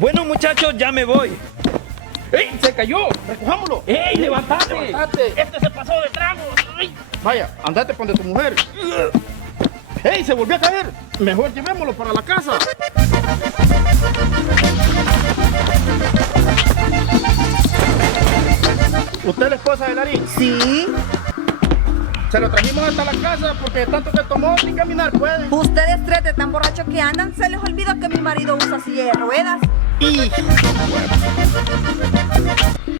Bueno, muchachos, ya me voy. ¡Ey! ¡Se cayó! ¡Recojámoslo! ¡Ey, levantate! ¡Levantate! ¡Este se pasó de trago! ¡Ay! Vaya, andate ponte tu mujer. ¡Ey! ¡Se volvió a caer! Mejor llevémoslo para la casa. ¿Usted es la esposa de Larín? Sí. Se lo trajimos hasta la casa porque de tanto que tomó ni caminar puede. Ustedes tres de tan borrachos que andan, se les olvida que mi marido usa silla de ruedas. Y...